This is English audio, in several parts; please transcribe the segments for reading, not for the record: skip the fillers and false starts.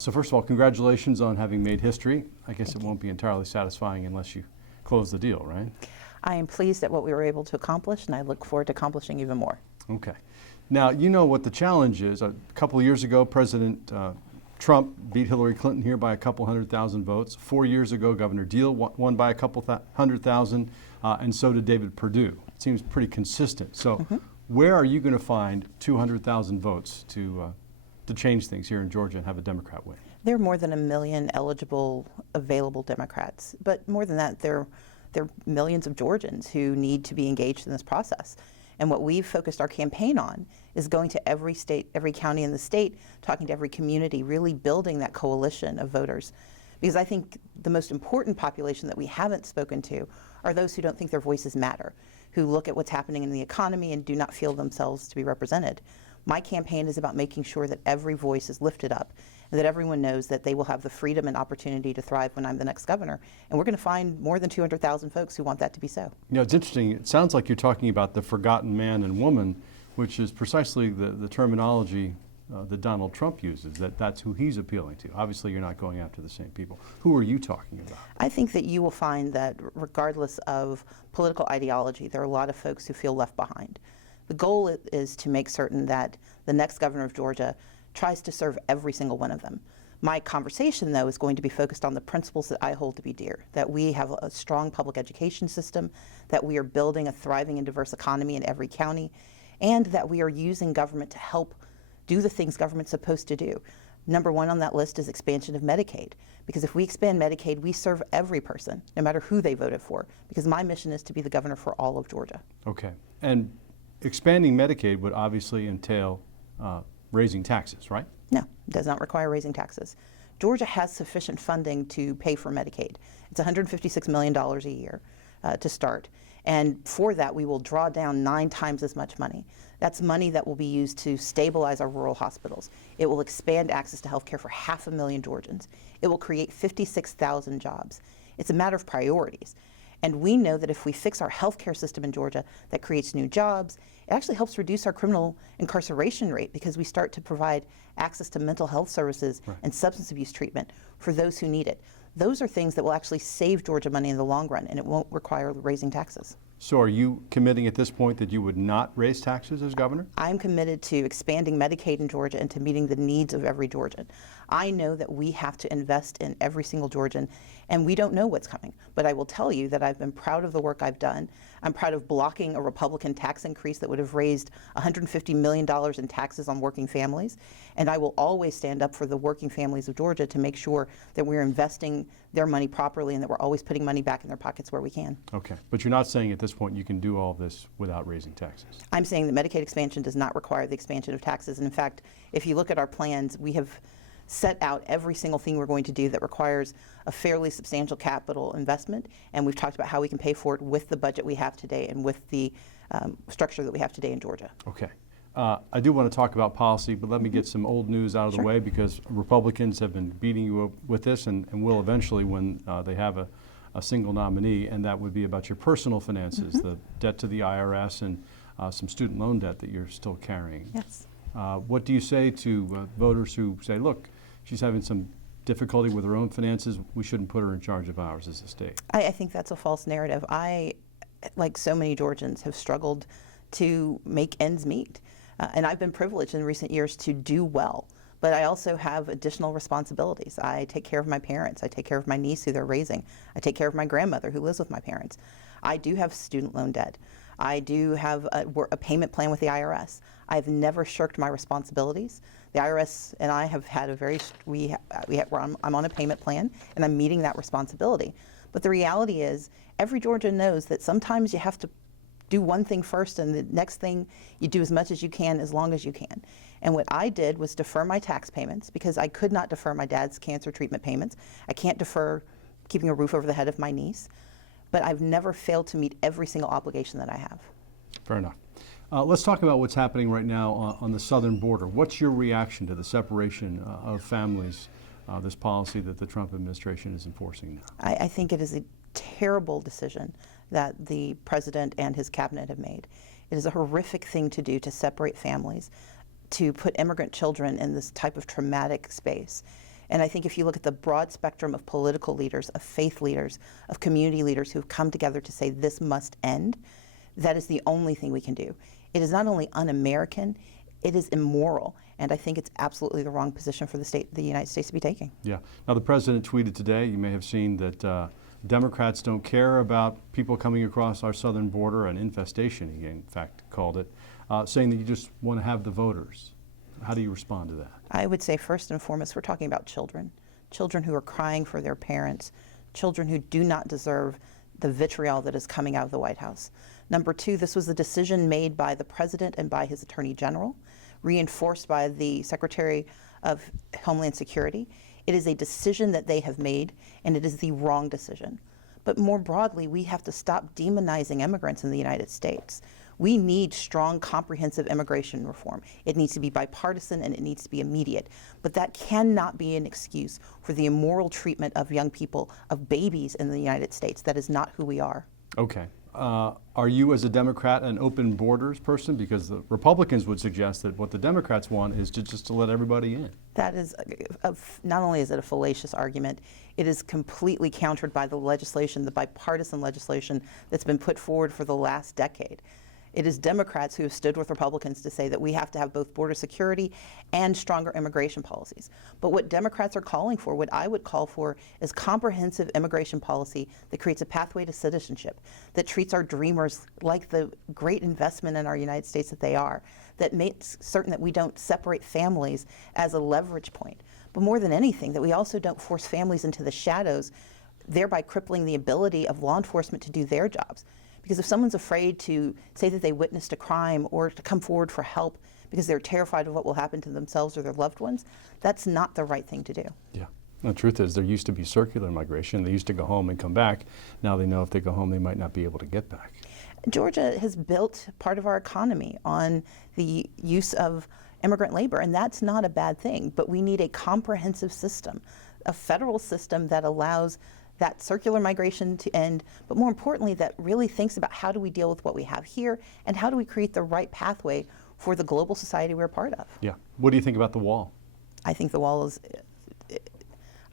So first of all, congratulations on having made history. I guess it won't be entirely satisfying unless you close the deal, right? I am pleased at what we were able to accomplish, and I look forward to accomplishing even more. Okay. Now, you know what the challenge is. A couple of years ago, President Trump beat Hillary Clinton here by a couple 100,000 votes. 4 years ago, Governor Deal won by a couple 100,000, and so did David Perdue. It seems pretty consistent. So where are you going to find 200,000 votes to change things here in Georgia and have a Democrat win? There are more than 1 million eligible, available Democrats, but more than that, there are millions of Georgians who need to be engaged in this process. And what we've focused our campaign on is going to every state, every county in the state, talking to every community, really building that coalition of voters. Because I think the most important population that we haven't spoken to are those who don't think their voices matter, who look at what's happening in the economy and do not feel themselves to be represented. My campaign is about making sure that every voice is lifted up and that everyone knows that they will have the freedom and opportunity to thrive when I'm the next governor. And we're going to find more than 200,000 folks who want that to be so. You know, it's interesting. It sounds like you're talking about the forgotten man and woman, which is precisely the terminology that Donald Trump uses, that's who he's appealing to. Obviously, you're not going after the same people. Who are you talking about? I think that you will find that regardless of political ideology, there are a lot of folks who feel left behind. The goal is to make certain that the next governor of Georgia tries to serve every single one of them. My conversation, though, is going to be focused on the principles that I hold to be dear, that we have a strong public education system, that we are building a thriving and diverse economy in every county, and that we are using government to help do the things government's supposed to do. Number one on that list is expansion of Medicaid, because if we expand Medicaid, we serve every person, no matter who they voted for, because my mission is to be the governor for all of Georgia. Okay. And expanding Medicaid would obviously entail raising taxes, right? No, it does not require raising taxes. Georgia has sufficient funding to pay for Medicaid. It's $156 million a year to start. And for that, we will draw down 9 times as much money. That's money that will be used to stabilize our rural hospitals. It will expand access to health care for 500,000 Georgians. It will create 56,000 jobs. It's a matter of priorities. And we know that if we fix our healthcare system in Georgia, that creates new jobs. It actually helps reduce our criminal incarceration rate because we start to provide access to mental health services and substance abuse treatment for those who need it. Those are things that will actually save Georgia money in the long run, and it won't require raising taxes. So are you committing at this point that you would not raise taxes as governor? I'm committed to expanding Medicaid in Georgia and to meeting the needs of every Georgian. I know that we have to invest in every single Georgian, and we don't know what's coming. But I will tell you that I've been proud of the work I've done. I'm proud of blocking a Republican tax increase that would have raised $150 million in taxes on working families. And I will always stand up for the working families of Georgia to make sure that we're investing their money properly and that we're always putting money back in their pockets where we can. Okay, but you're not saying at this point you can do all this without raising taxes? I'm saying that Medicaid expansion does not require the expansion of taxes. And in fact, if you look at our plans, we have set out every single thing we're going to do that requires a fairly substantial capital investment, and we've talked about how we can pay for it with the budget we have today and with the structure that we have today in Georgia. Okay. I do want to talk about policy, but let me get some old news out of the way, because Republicans have been beating you up with this and will eventually when they have a single nominee, and that would be about your personal finances, the debt to the IRS and some student loan debt that you're still carrying. Yes. What do you say to voters who say, look, she's having some difficulty with her own finances, we shouldn't put her in charge of ours as a state? I think that's a false narrative. I, like so many Georgians, have struggled to make ends meet. And I've been privileged in recent years to do well, but I also have additional responsibilities. I take care of my parents. I take care of my niece who they're raising. I take care of my grandmother who lives with my parents. I do have student loan debt. I do have a payment plan with the IRS. I've never shirked my responsibilities. The IRS and I have had a very, I'm on a payment plan and I'm meeting that responsibility. But the reality is every Georgian knows that sometimes you have to do one thing first and the next thing you do as much as you can as long as you can. And what I did was defer my tax payments because I could not defer my dad's cancer treatment payments. I can't defer keeping a roof over the head of my niece. But I've never failed to meet every single obligation that I have. Fair enough. Let's talk about what's happening right now on the southern border. What's your reaction to the separation of families, this policy that the Trump administration is enforcing now? I think it is a terrible decision that the president and his cabinet have made. It is a horrific thing to do to separate families, to put immigrant children in this type of traumatic space. And I think if you look at the broad spectrum of political leaders, of faith leaders, of community leaders who've come together to say this must end, that is the only thing we can do. It is not only un-American, it is immoral. And I think it's absolutely the wrong position for the United States to be taking. Yeah. Now, the president tweeted today, you may have seen that Democrats don't care about people coming across our southern border, an infestation, he in fact called it, saying that you just want to have the voters. How do you respond to that? I would say first and foremost, we're talking about children. Children who are crying for their parents, children who do not deserve the vitriol that is coming out of the White House. Number two, this was a decision made by the president and by his attorney general, reinforced by the Secretary of Homeland Security. It is a decision that they have made, and it is the wrong decision. But more broadly, we have to stop demonizing immigrants in the United States. We need strong, comprehensive immigration reform. It needs to be bipartisan and it needs to be immediate. But that cannot be an excuse for the immoral treatment of young people, of babies in the United States. That is not who we are. Okay. Are you, as a Democrat, an open borders person? Because the Republicans would suggest that what the Democrats want is just to let everybody in. That is, not only is it a fallacious argument, it is completely countered by the legislation, the bipartisan legislation that's been put forward for the last decade. It is Democrats who have stood with Republicans to say that we have to have both border security and stronger immigration policies. But what Democrats are calling for, what I would call for, is comprehensive immigration policy that creates a pathway to citizenship, that treats our dreamers like the great investment in our United States that they are, that makes certain that we don't separate families as a leverage point. But more than anything, that we also don't force families into the shadows, thereby crippling the ability of law enforcement to do their jobs. Because if someone's afraid to say that they witnessed a crime or to come forward for help because they're terrified of what will happen to themselves or their loved ones, that's not the right thing to do. Yeah. The truth is there used to be circular migration. They used to go home and come back. Now they know if they go home, they might not be able to get back. Georgia has built part of our economy on the use of immigrant labor, and that's not a bad thing. But we need a comprehensive system, a federal system that allows that circular migration to end, but more importantly, that really thinks about how do we deal with what we have here and how do we create the right pathway for the global society we're part of. Yeah. What do you think about the wall? I think the wall is,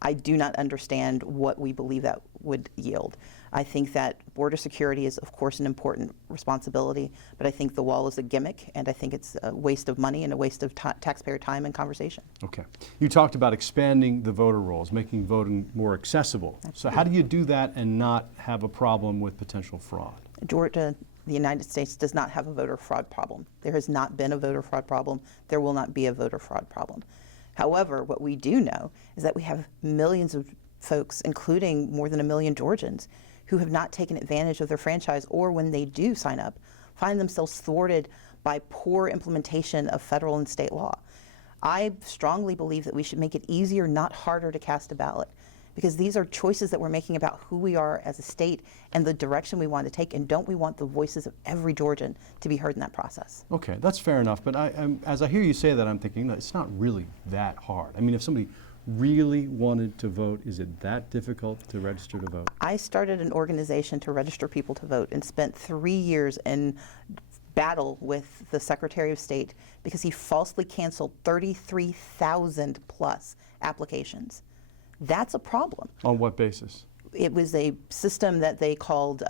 I do not understand what we believe that would yield. I think that border security is, of course, an important responsibility, but I think the wall is a gimmick, and I think it's a waste of money and a waste of taxpayer time and conversation. Okay. You talked about expanding the voter rolls, making voting more accessible. Absolutely. So how do you do that and not have a problem with potential fraud? Georgia, the United States, does not have a voter fraud problem. There has not been a voter fraud problem. There will not be a voter fraud problem. However, what we do know is that we have millions of folks, including more than 1 million Georgians, who have not taken advantage of their franchise, or when they do sign up, find themselves thwarted by poor implementation of federal and state law. I strongly believe that we should make it easier, not harder, to cast a ballot, because these are choices that we're making about who we are as a state and the direction we want to take, and don't we want the voices of every Georgian to be heard in that process? Okay, that's fair enough, but as I hear you say that, I'm thinking, no, it's not really that hard. I mean, if somebody really wanted to vote, is it that difficult to register to vote? I started an organization to register people to vote and spent 3 years in battle with the Secretary of State because he falsely canceled 33,000 plus applications. That's a problem. On what basis? It was a system that they called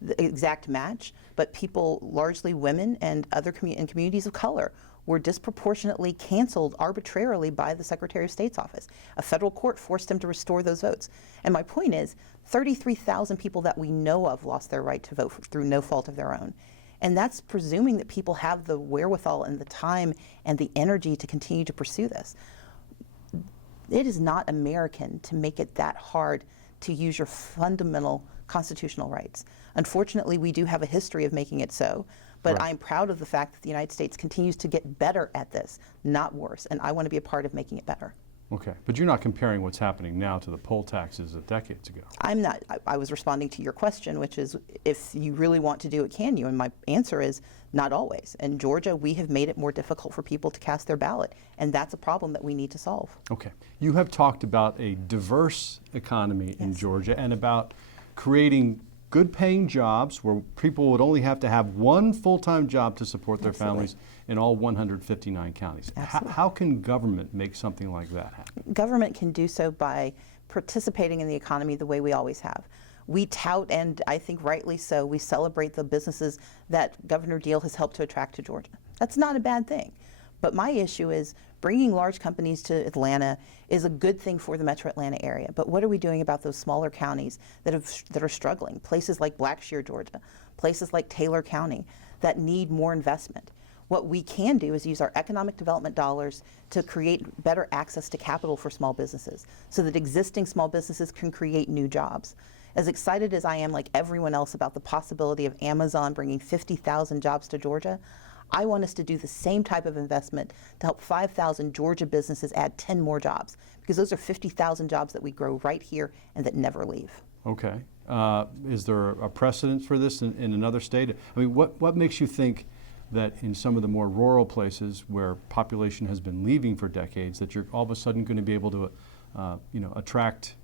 the exact match, but people, largely women and other in communities of color, were disproportionately canceled arbitrarily by the Secretary of State's office. A federal court forced him to restore those votes. And my point is, 33,000 people that we know of lost their right to vote through no fault of their own. And that's presuming that people have the wherewithal and the time and the energy to continue to pursue this. It is not American to make it that hard to use your fundamental constitutional rights. Unfortunately, we do have a history of making it so, but Right. I'm proud of the fact that the United States continues to get better at this, not worse, and I want to be a part of making it better. Okay, but you're not comparing what's happening now to the poll taxes of decades ago. I'm not, I was responding to your question, which is, if you really want to do it, can you? And my answer is, not always. In Georgia, we have made it more difficult for people to cast their ballot, and that's a problem that we need to solve. Okay, you have talked about a diverse economy in Yes. Georgia and about creating good paying jobs where people would only have to have one full-time job to support their families in all 159 counties. How can government make something like that happen? Government can do so by participating in the economy the way we always have. We tout, and I think rightly so, we celebrate the businesses that Governor Deal has helped to attract to Georgia. That's not a bad thing. But my issue is bringing large companies to Atlanta is a good thing for the metro Atlanta area. But what are we doing about those smaller counties that are struggling? Places like Blackshear, Georgia, places like Taylor County that need more investment. What we can do is use our economic development dollars to create better access to capital for small businesses so that existing small businesses can create new jobs. As excited as I am, like everyone else, about the possibility of Amazon bringing 50,000 jobs to Georgia, I want us to do the same type of investment to help 5,000 Georgia businesses add 10 more jobs, because those are 50,000 jobs that we grow right here and that never leave. Okay. Is there a precedent for this in another state? I mean, what makes you think that in some of the more rural places where population has been leaving for decades, that you're all of a sudden going to be able to attract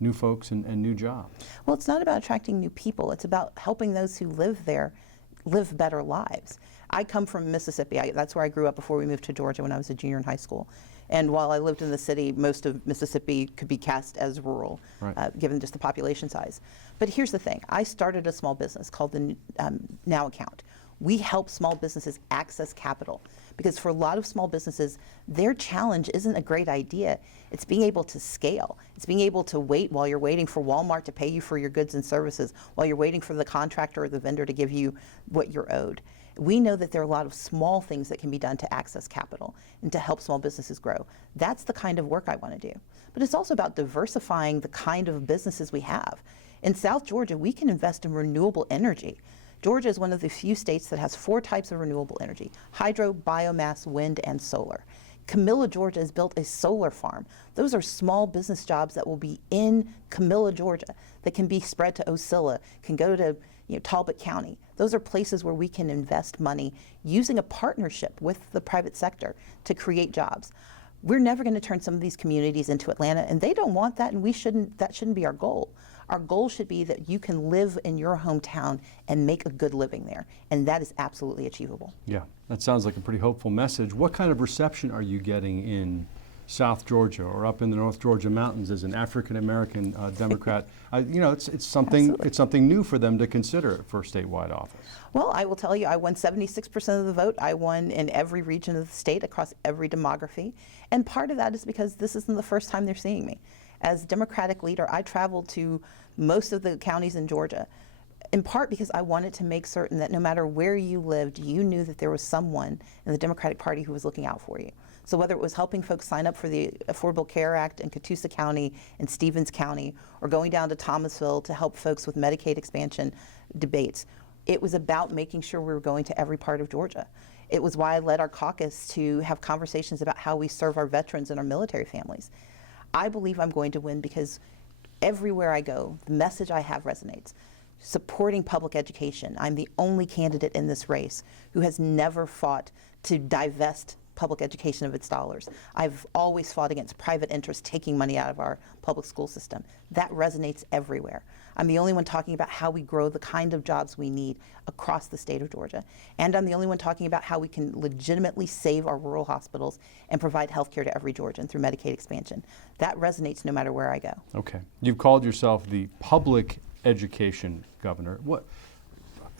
new folks and new jobs? Well, it's not about attracting new people. It's about helping those who live there live better lives. I come from Mississippi. That's where I grew up before we moved to Georgia when I was a junior in high school. And while I lived in the city, most of Mississippi could be cast as rural, right. Given just the population size. But here's the thing. I started a small business called the Now Account. We help small businesses access capital, because for a lot of small businesses, their challenge isn't a great idea. It's being able to scale. It's being able to wait while you're waiting for Walmart to pay you for your goods and services, while you're waiting for the contractor or the vendor to give you what you're owed. We know that there are a lot of small things that can be done to access capital and to help small businesses grow. That's the kind of work I want to do. But it's also about diversifying the kind of businesses we have. In South Georgia, we can invest in renewable energy. Georgia is one of the few states that has 4 types of renewable energy: hydro, biomass, wind, and solar. Camilla, Georgia has built a solar farm. Those are small business jobs that will be in Camilla, Georgia, that can be spread to Ocilla, can go to Talbot County. Those are places where we can invest money using a partnership with the private sector to create jobs. We're never going to turn some of these communities into Atlanta, and they don't want that, and that shouldn't be our goal. Our goal should be that you can live in your hometown and make a good living there, and that is absolutely achievable. Yeah, that sounds like a pretty hopeful message. What kind of reception are you getting in South Georgia or up in the North Georgia mountains as an African-American Democrat? It's something new for them to consider for statewide office. Well, I will tell you, I won 76% of the vote. I won in every region of the state across every demography. And part of that is because this isn't the first time they're seeing me. As Democratic leader, I traveled to most of the counties in Georgia, in part because I wanted to make certain that no matter where you lived, you knew that there was someone in the Democratic Party who was looking out for you. So whether it was helping folks sign up for the Affordable Care Act in Catoosa County and Stevens County, or going down to Thomasville to help folks with Medicaid expansion debates, it was about making sure we were going to every part of Georgia. It was why I led our caucus to have conversations about how we serve our veterans and our military families. I believe I'm going to win because everywhere I go, the message I have resonates. Supporting public education. I'm the only candidate in this race who has never fought to divest public education of its dollars. I've always fought against private interests taking money out of our public school system. That resonates everywhere. I'm the only one talking about how we grow the kind of jobs we need across the state of Georgia. And I'm the only one talking about how we can legitimately save our rural hospitals and provide health care to every Georgian through Medicaid expansion. That resonates no matter where I go. Okay. You've called yourself the public education governor.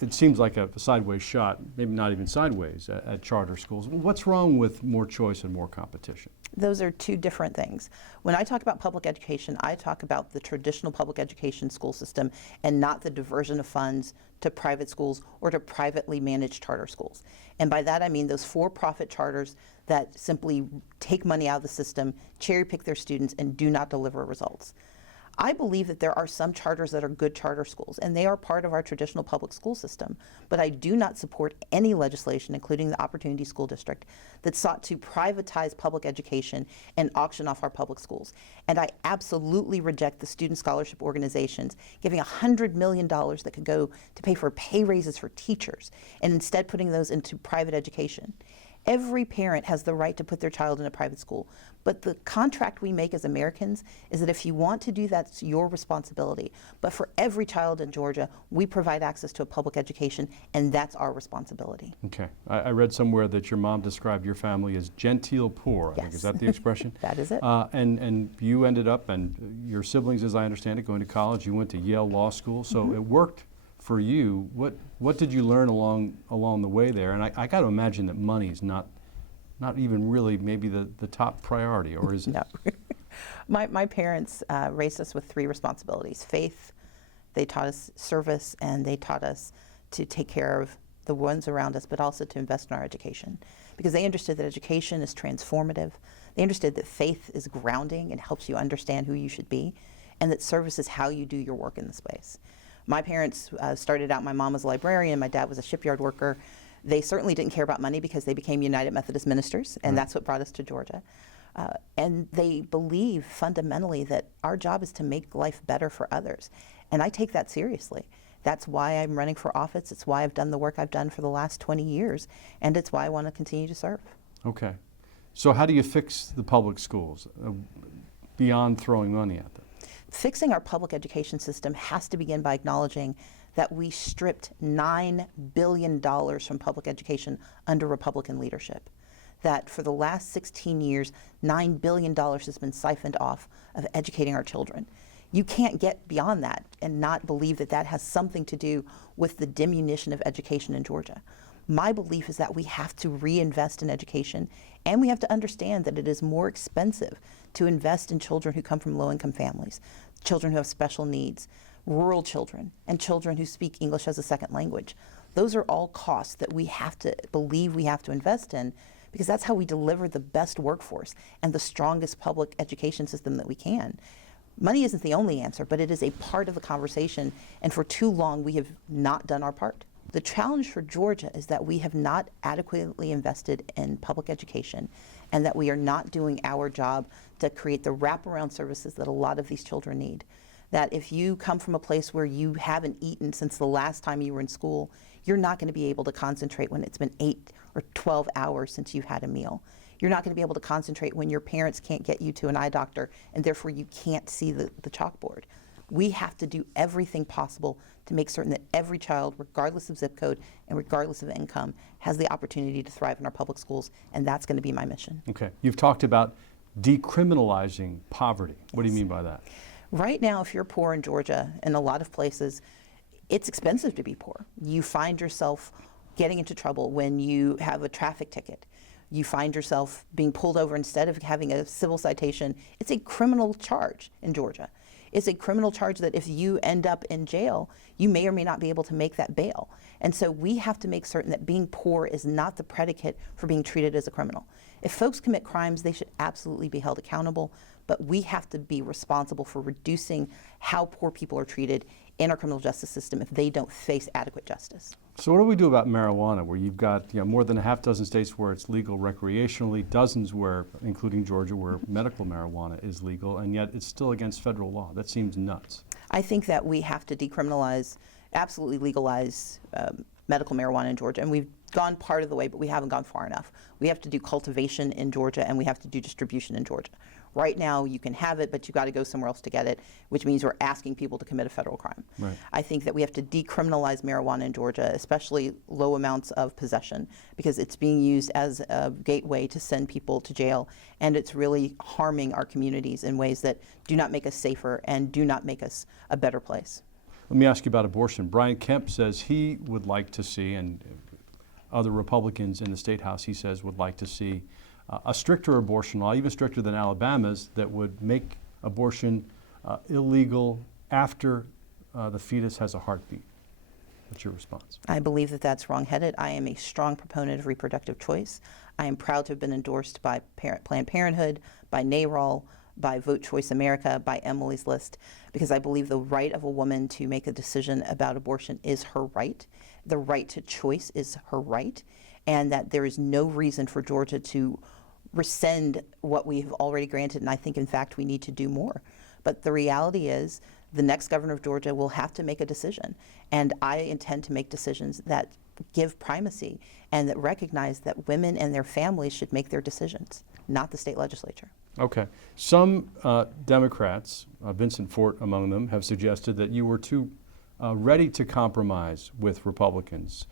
It seems like a sideways shot, maybe not even sideways, at charter schools. What's wrong with more choice and more competition? Those are two different things. When I talk about public education, I talk about the traditional public education school system and not the diversion of funds to private schools or to privately managed charter schools. And by that I mean those for-profit charters that simply take money out of the system, cherry pick their students, and do not deliver results. I believe that there are some charters that are good charter schools, and they are part of our traditional public school system. But I do not support any legislation, including the Opportunity School District, that sought to privatize public education and auction off our public schools. And I absolutely reject the student scholarship organizations giving $100 million that could go to pay for pay raises for teachers, and instead putting those into private education. Every parent has the right to put their child in a private school. But the contract we make as Americans is that if you want to do that, it's your responsibility. But for every child in Georgia, we provide access to a public education, and that's our responsibility. Okay. I read somewhere that your mom described your family as genteel poor. I think. Yes. Is that the expression? That is it. And you ended up, and your siblings, as I understand it, going to college. You went to Yale Law School, so it worked for you. What did you learn along the way there? And I got to imagine that money's not even really maybe the top priority, or is it? No. My parents raised us with three responsibilities: faith, they taught us service, and they taught us to take care of the ones around us, but also to invest in our education. Because they understood that education is transformative. They understood that faith is grounding and helps you understand who you should be, and that service is how you do your work in the space. My parents started out, my mom was a librarian, my dad was a shipyard worker. They certainly didn't care about money because they became United Methodist ministers, and that's what brought us to Georgia. And they believe fundamentally that our job is to make life better for others. And I take that seriously. That's why I'm running for office. It's why I've done the work I've done for the last 20 years, and it's why I want to continue to serve. Okay. So how do you fix the public schools beyond throwing money at them? Fixing our public education system has to begin by acknowledging that we stripped $9 billion from public education under Republican leadership. That for the last 16 years, $9 billion has been siphoned off of educating our children. You can't get beyond that and not believe that that has something to do with the diminution of education in Georgia. My belief is that we have to reinvest in education, and we have to understand that it is more expensive to invest in children who come from low-income families, children who have special needs, rural children, and children who speak English as a second language. Those are all costs that we have to believe we have to invest in, because that's how we deliver the best workforce and the strongest public education system that we can. Money isn't the only answer, but it is a part of the conversation, and for too long we have not done our part. The challenge for Georgia is that we have not adequately invested in public education, and that we are not doing our job to create the wraparound services that a lot of these children need. That if you come from a place where you haven't eaten since the last time you were in school, you're not going to be able to concentrate when it's been 8 or 12 hours since you've had a meal. You're not going to be able to concentrate when your parents can't get you to an eye doctor, and therefore you can't see the chalkboard. We have to do everything possible to make certain that every child, regardless of zip code and regardless of income, has the opportunity to thrive in our public schools, and that's going to be my mission. Okay. You've talked about decriminalizing poverty. What do you mean by that? Right now, if you're poor in Georgia, in a lot of places, it's expensive to be poor. You find yourself getting into trouble when you have a traffic ticket. You find yourself being pulled over instead of having a civil citation. It's a criminal charge in Georgia. It's a criminal charge that if you end up in jail, you may or may not be able to make that bail. And so we have to make certain that being poor is not the predicate for being treated as a criminal. If folks commit crimes, they should absolutely be held accountable, but we have to be responsible for reducing how poor people are treated in our criminal justice system if they don't face adequate justice. So what do we do about marijuana, where you've got more than a half dozen states where it's legal recreationally, dozens where, including Georgia, where medical marijuana is legal, and yet it's still against federal law? That seems nuts. I think that we have to decriminalize, absolutely legalize medical marijuana in Georgia, and we've gone part of the way, but we haven't gone far enough. We have to do cultivation in Georgia, and we have to do distribution in Georgia. Right now, you can have it, but you've got to go somewhere else to get it, which means we're asking people to commit a federal crime. Right. I think that we have to decriminalize marijuana in Georgia, especially low amounts of possession, because it's being used as a gateway to send people to jail, and it's really harming our communities in ways that do not make us safer and do not make us a better place. Let me ask you about abortion. Brian Kemp says he would like to see, and other Republicans in the State House, he says, would like to see a stricter abortion law, even stricter than Alabama's, that would make abortion illegal after the fetus has a heartbeat. What's your response? I believe that that's wrong-headed. I am a strong proponent of reproductive choice. I am proud to have been endorsed by Planned Parenthood, by NARAL, by Vote Choice America, by Emily's List, because I believe the right of a woman to make a decision about abortion is her right. The right to choice is her right, and that there is no reason for Georgia to rescind what we have already granted, and I think, in fact, we need to do more. But the reality is the next governor of Georgia will have to make a decision, and I intend to make decisions that give primacy and that recognize that women and their families should make their decisions, not the state legislature. Okay. Some Democrats, Vincent Fort among them, have suggested that you were too ready to compromise with Republicans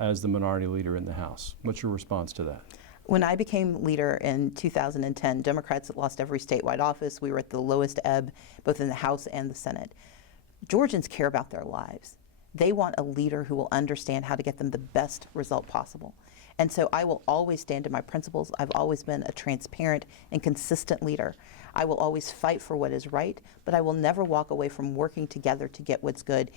as the minority leader in the House. What's your response to that? When I became leader in 2010, Democrats had lost every statewide office. We were at the lowest ebb, both in the House and the Senate. Georgians care about their lives. They want a leader who will understand how to get them the best result possible. And so I will always stand to my principles. I've always been a transparent and consistent leader. I will always fight for what is right, but I will never walk away from working together to get what's good,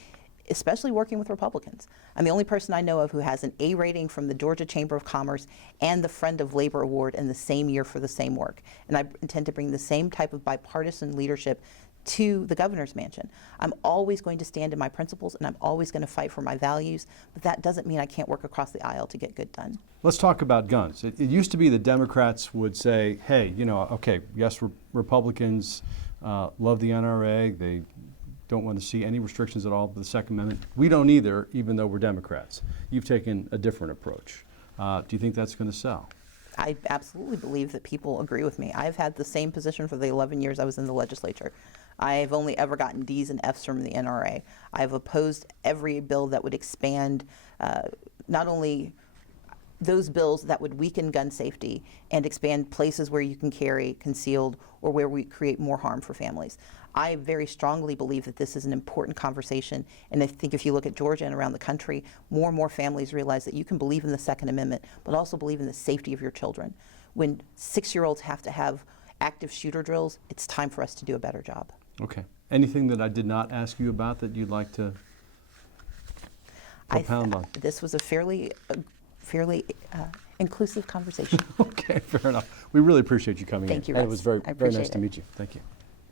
especially working with Republicans. I'm the only person I know of who has an A rating from the Georgia Chamber of Commerce and the Friend of Labor Award in the same year for the same work. And I intend to bring the same type of bipartisan leadership to the governor's mansion. I'm always going to stand in my principles and I'm always going to fight for my values, but that doesn't mean I can't work across the aisle to get good done. Let's talk about guns. It used to be the Democrats would say, hey, okay, yes, Republicans love the NRA. They don't want to see any restrictions at all to the Second Amendment. We don't either, even though we're Democrats. You've taken a different approach. Do you think that's going to sell? I absolutely believe that people agree with me. I've had the same position for the 11 years I was in the legislature. I've only ever gotten D's and F's from the NRA. I've opposed every bill that would expand not only those bills that would weaken gun safety and expand places where you can carry concealed or where we create more harm for families. I very strongly believe that this is an important conversation, and I think if you look at Georgia and around the country, more and more families realize that you can believe in the Second Amendment, but also believe in the safety of your children. When 6-year-olds have to have active shooter drills, it's time for us to do a better job. Okay. Anything that I did not ask you about that you'd like to propound on? This was a fairly inclusive conversation. Okay, fair enough. We really appreciate you coming in. Thank you, Russ. And it was very I nice appreciate to it. meet you. Thank you.